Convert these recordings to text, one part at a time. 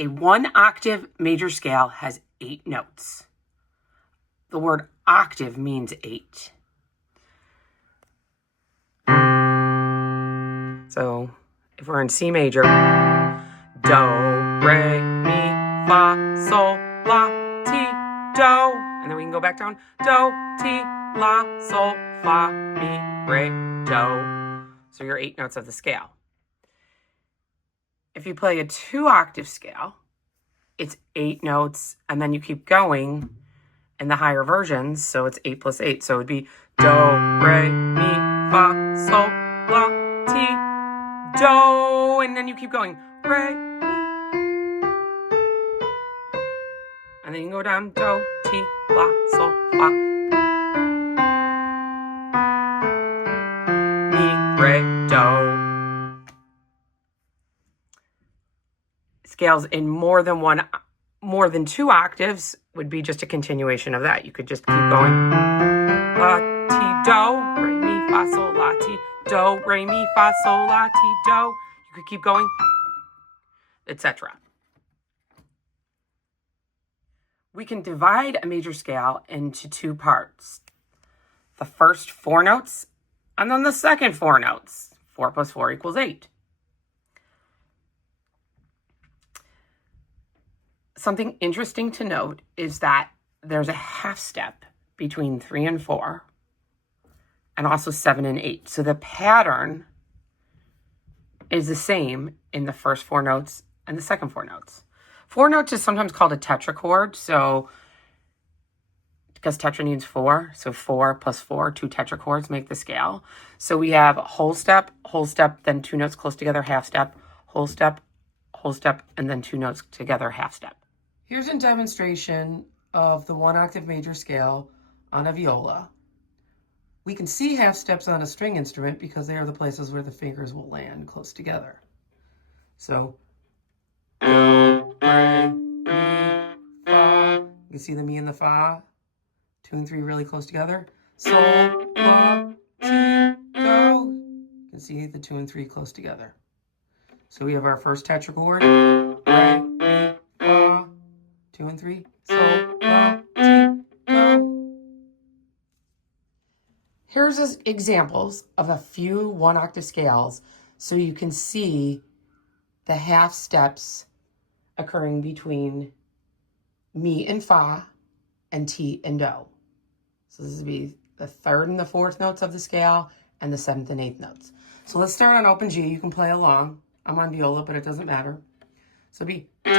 A 1-octave major scale has 8 notes. The word octave means 8. So if we're in C major, do, re, mi, fa, sol, la, ti, do. And then we can go back down, do, ti, la, sol, fa, mi, re, do. So your 8 notes of the scale. If you play a 2-octave scale, it's 8 notes, and then you keep going in the higher versions, so it's 8 plus 8. So it would be do, re, mi, fa, sol, la, ti, do, and then you keep going, re, mi. And then you can go down, do, ti, la, sol, fa, mi, re, do. Scales in more than 2 octaves would be just a continuation of that. You could just keep going. La, ti, do, re, mi, fa, sol, la, ti, do, re, mi, fa, sol, la, ti, do. You could keep going, etc. We can divide a major scale into 2 parts. The first 4 notes, and then the second 4 notes. 4 plus 4 equals 8. Something interesting to note is that there's a half step between 3 and 4, and also 7 and 8. So the pattern is the same in the first 4 notes and the second 4 notes. 4 notes is sometimes called a tetrachord, so because tetra needs 4, so 4 plus 4, 2 tetrachords make the scale. So we have whole step, then 2 notes close together, half step, whole step, and then 2 notes together, half step. Here's a demonstration of the 1-octave major scale on a viola. We can see half steps on a string instrument because they are the places where the fingers will land close together. So, do, re, mi, fa. You can see the mi and the fa, 2 and 3 really close together. Sol, la, ti, do. You can see the 2 and 3 close together. So we have our first tetrachord, re, mi, fa, 2 and 3, sol, la, ti, do. Here's examples of a few 1-octave scales so you can see the half steps occurring between mi and fa and ti and do. So this would be the 3rd and the 4th notes of the scale and the 7th and 8th notes. So let's start on open G. You can play along. I'm on viola, but it doesn't matter. So it'd be do,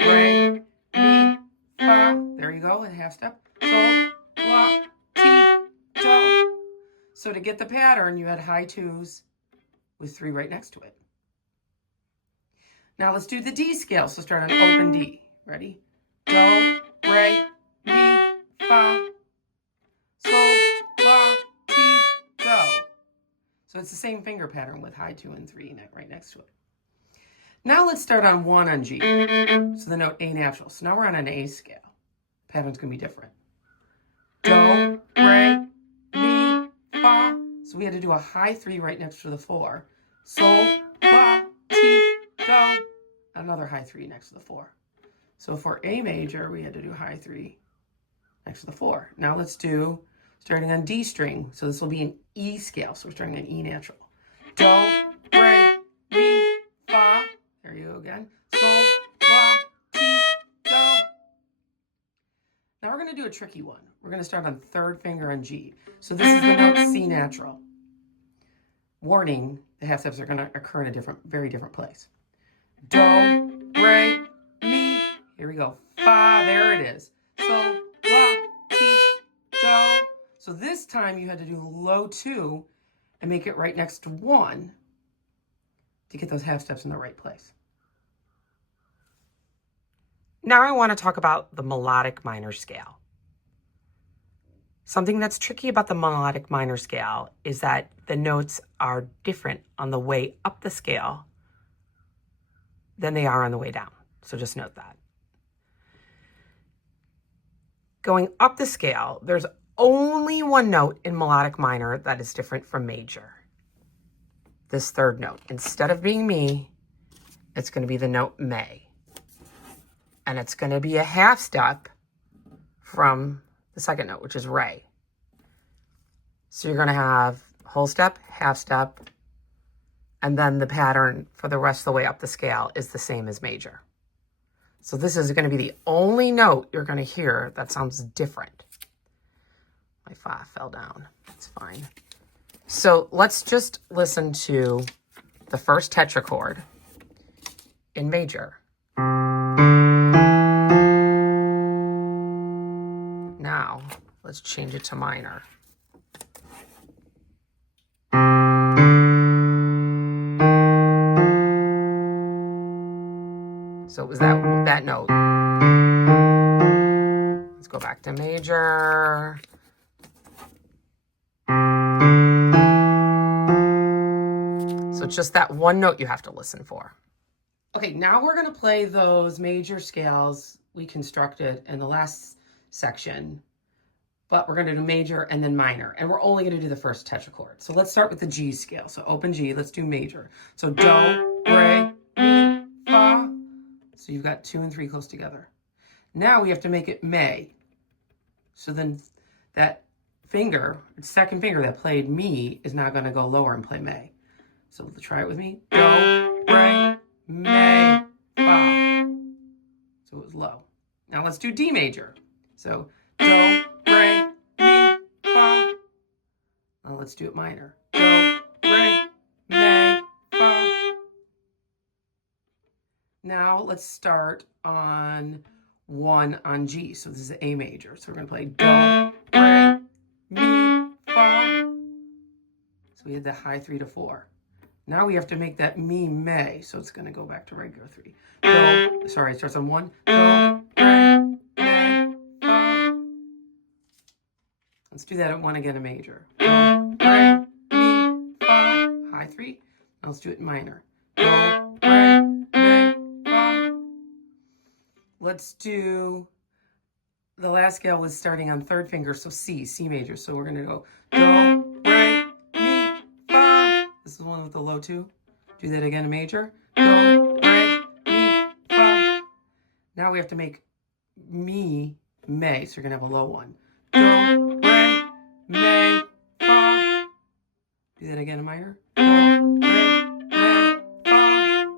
re, mi, fa. There you go, a half step. Sol, la, ti, do. So to get the pattern, you had high 2s with 3 right next to it. Now let's do the D scale. So start on open D. Ready? Do, re, mi, fa, sol, la, ti, do. So it's the same finger pattern with high 2 and 3 right next to it. Now let's start on 1 on G. So the note A natural. So now we're on an A scale. Pattern's going to be different. Do, re, mi, fa. So we had to do a high 3 right next to the 4. Sol, la, ti, do. Another high 3 next to the 4. So for A major, we had to do high 3 next to the 4. Now let's do starting on D string. So this will be an E scale. So we're starting on E natural. Do, re, mi, fa. There you go again. Sol, la, ti, do. Now we're going to do a tricky one. We're going to start on 3rd finger on G. So this is the note C natural. Warning, the half steps are going to occur in a very different place. Do, re, mi. Here we go. Fa, there it is. Sol, la, ti, do. So this time you had to do low 2 and make it right next to 1 to get those half steps in the right place. Now I want to talk about the melodic minor scale. Something that's tricky about the melodic minor scale is that the notes are different on the way up the scale than they are on the way down. So just note that. Going up the scale, there's only one note in melodic minor that is different from major. This 3rd note. Instead of being mi, it's going to be the note me. and it's going to be a half step from the second note, which is re. So you're going to have whole step, half step, and then the pattern for the rest of the way up the scale is the same as major. So this is going to be the only note you're going to hear that sounds different. My fa fell down. It's fine. So let's just listen to the first tetrachord in major. Now, let's change it to minor. So it was that note. Let's go back to major. So it's just that one note you have to listen for. Okay, now we're going to play those major scales we constructed in the last section, but we're going to do major and then minor, and we're only going to do the first tetrachord. So let's start with the G scale. So open G, let's do major. So do, re, mi, fa. So you've got 2 and 3 close together. Now we have to make it me. So then that finger, second finger that played mi, is now going to go lower and play me. So try it with me. Do, re, mi, fa. So it was low. Now let's do D major. So do, re, mi, fa. Now let's do it minor. Do, re, mi, fa. Now let's start on 1 on G. So this is A major. So we're going to play do, re, mi, fa. So we had the high 3 to 4. Now we have to make that mi, me. So it's going to go back to regular 3. Do, sorry, it starts on 1. Do, re, mi, fa. Let's do that at 1 again, a major. Do, re, mi, fa. High 3. Now let's do it in minor. Do, re, mi, fa. Let's do, the last scale was starting on 3rd finger, so C major. So we're going to go do, re, mi, fa. This is one with the low 2. Do that again, a major. Do, re, mi, fa. Now we have to make mi, me. So you're going to have a low 1. Do, re, mi, fa. Do that again, a minor. Do, re, mi, fa.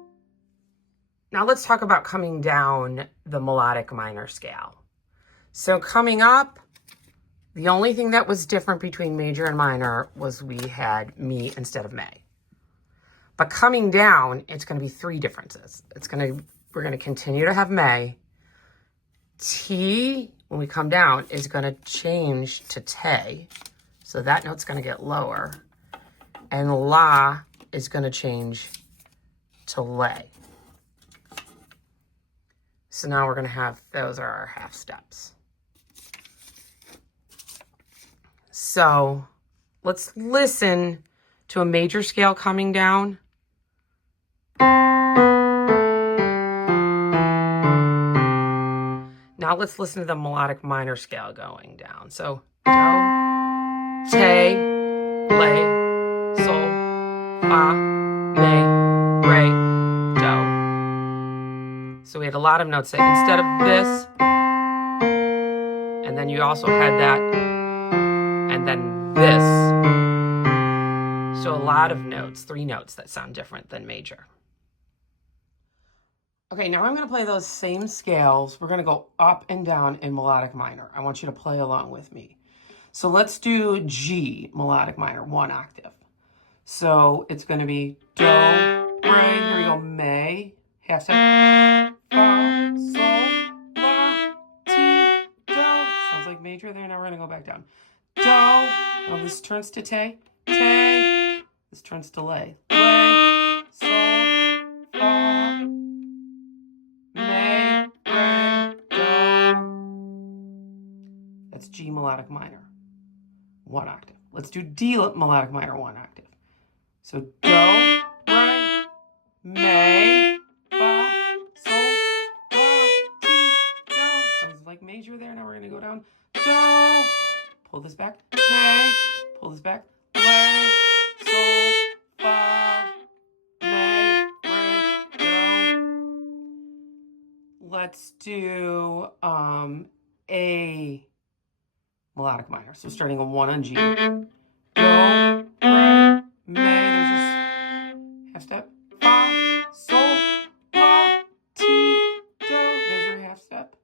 Now let's talk about coming down the melodic minor scale. So coming up, the only thing that was different between major and minor was we had mi instead of me. But coming down, it's going to be 3 differences. We're going to continue to have me. T, when we come down, is going to change to te. So that note's going to get lower. And la is going to change to lay. So now we're going to have, those are our half steps. So let's listen to a major scale coming down. Now let's listen to the melodic minor scale going down. So do, te, lay, sol, fa, me, re, do. So we had a lot of notes that instead of this, and then you also had that, and then this. So a lot of notes, 3 notes that sound different than major. Okay, now I'm going to play those same scales. We're going to go up and down in melodic minor. I want you to play along with me. So let's do G, melodic minor, 1 octave. So it's going to be do, re, here we go, me, half step, fa, sol, la, ti, do. Sounds like major there. Now we're going to go back down. Do. Now this turns to te, te. This turns to lay, lay, sol, fa, me, re, do. That's G melodic minor, 1 octave. Let's do D melodic minor, 1 octave. So do, re, mi, fa, sol, la, ti, do. Sounds like major there. Now we're going to go down. Do. Pull this back. Te. Pull this back. Lay, sol, fa, mi, re, do. let's do a melodic minor. So starting on 1 on G. Do, re, mi, there's this half step. Fa, sol, la, ti, do. There's your half step.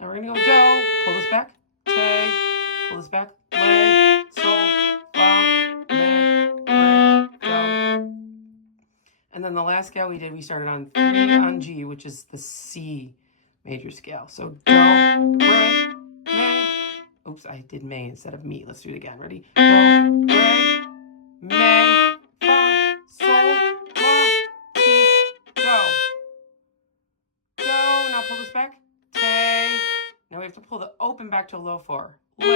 Now we're gonna go do, pull this back, te, pull this back, le, sol, fa, mi, re, do. And then the last scale we did, we started on 3 on G, which is the C major scale. So do, re, mi. Oops, I did me instead of me. Let's do it again. Ready? Do, re, mi, fa, sol, la, ti, do. Do. Now pull this back. Te. Now we have to pull the open back to a low 4. Le,